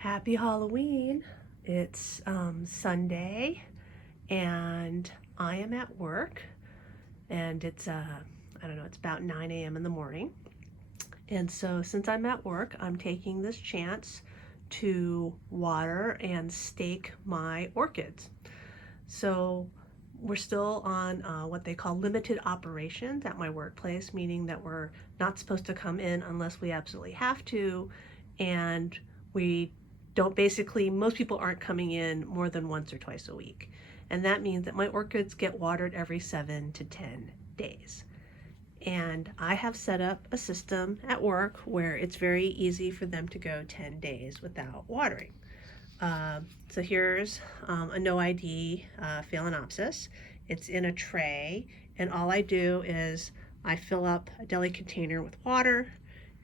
Happy Halloween. It's Sunday and I am at work and it's I don't know, it's about 9 a.m. in the morning. And so since I'm at work, I'm taking this chance to water and stake my orchids. So we're still on what they call limited operations at my workplace, meaning that we're not supposed to come in unless we absolutely have to, and we don't basically, most people aren't coming in more than once or twice a week. And that means that my orchids get watered every 7 to 10 days. And I have set up a system at work where it's very easy for them to go 10 days without watering. So here's a no ID Phalaenopsis. It's in a tray, and all I do is I fill up a deli container with water,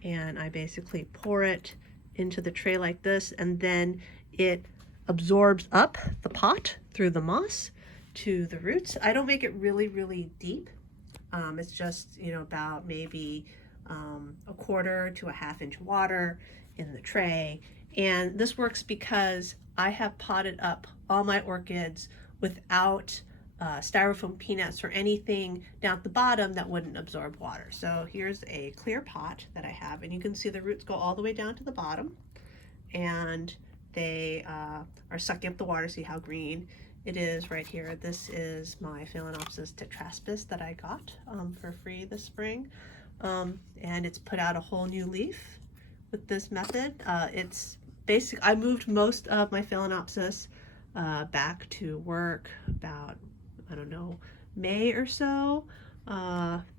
and I basically pour it into the tray like this, and then it absorbs up the pot through the moss to the roots. I don't make it really, really deep. It's just, about maybe a quarter to a ½ inch water in the tray. And this works because I have potted up all my orchids without styrofoam peanuts or anything down at the bottom that wouldn't absorb water. So here's a clear pot that I have, and you can see the roots go all the way down to the bottom, and they are sucking up the water. See how green it is right here. This is my Phalaenopsis tetraspis that I got for free this spring, and it's put out a whole new leaf with this method. It's basic. I moved most of my Phalaenopsis back to work about, I don't know, May or so.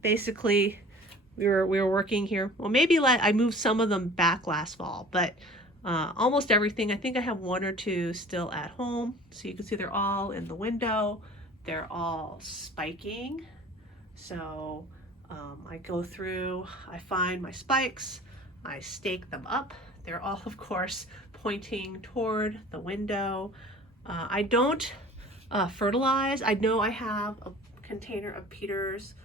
Basically, we were working here. Well, maybe I moved some of them back last fall, but almost everything. I think I have 1 or 2 still at home. So you can see they're all in the window. They're all spiking. So I go through, I find my spikes, I stake them up. They're all, of course, pointing toward the window. I don't fertilize. I know I have a container of Peter's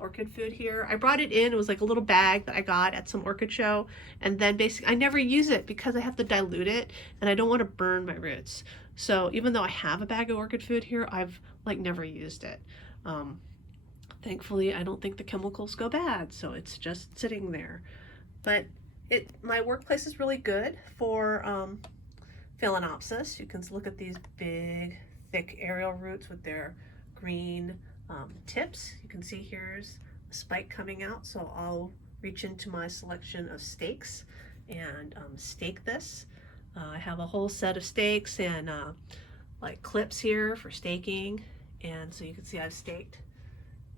orchid food here. I brought it in. It was like a little bag that I got at some orchid show, and then basically I never use it because I have to dilute it and I don't want to burn my roots. So even though I have a bag of orchid food here, I've never used it. Thankfully, I don't think the chemicals go bad, so it's just sitting there. But my workplace is really good for Phalaenopsis. You can look at these big, thick aerial roots with their green tips. You can see here's a spike coming out, so I'll reach into my selection of stakes and stake this. I have a whole set of stakes and like clips here for staking, and so you can see I've staked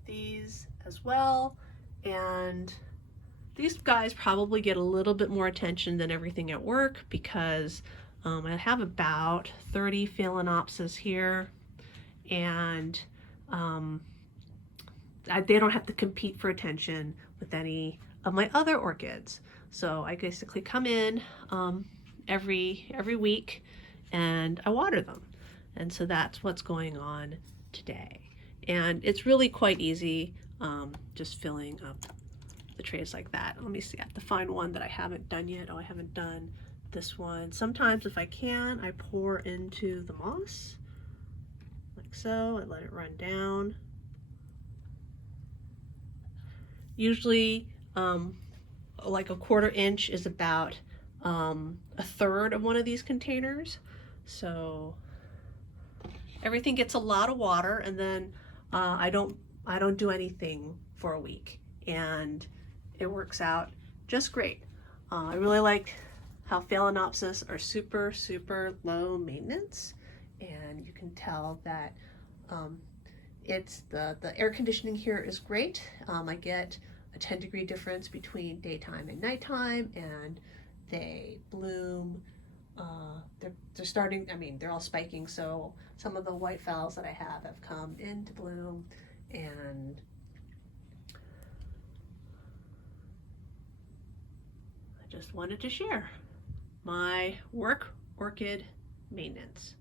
these as well. And these guys probably get a little bit more attention than everything at work because I have about 30 Phalaenopsis here, and they don't have to compete for attention with any of my other orchids. So I basically come in every week and I water them. And so that's what's going on today. And it's really quite easy, just filling up the trays like that. Let me see, I have to find one that I haven't done yet. Oh, I haven't done this one. Sometimes if I can, I pour into the moss like so. I let it run down. Usually like a ½ inch is about a third of one of these containers. So everything gets a lot of water, and then I don't do anything for a week, and it works out just great. I really like how Phalaenopsis are super, super low maintenance, and you can tell that it's the air conditioning here is great. I get a 10-degree difference between daytime and nighttime, and they bloom. They're starting, they're all spiking, so some of the white phals that I have come into bloom, and I just wanted to share my work orchid maintenance.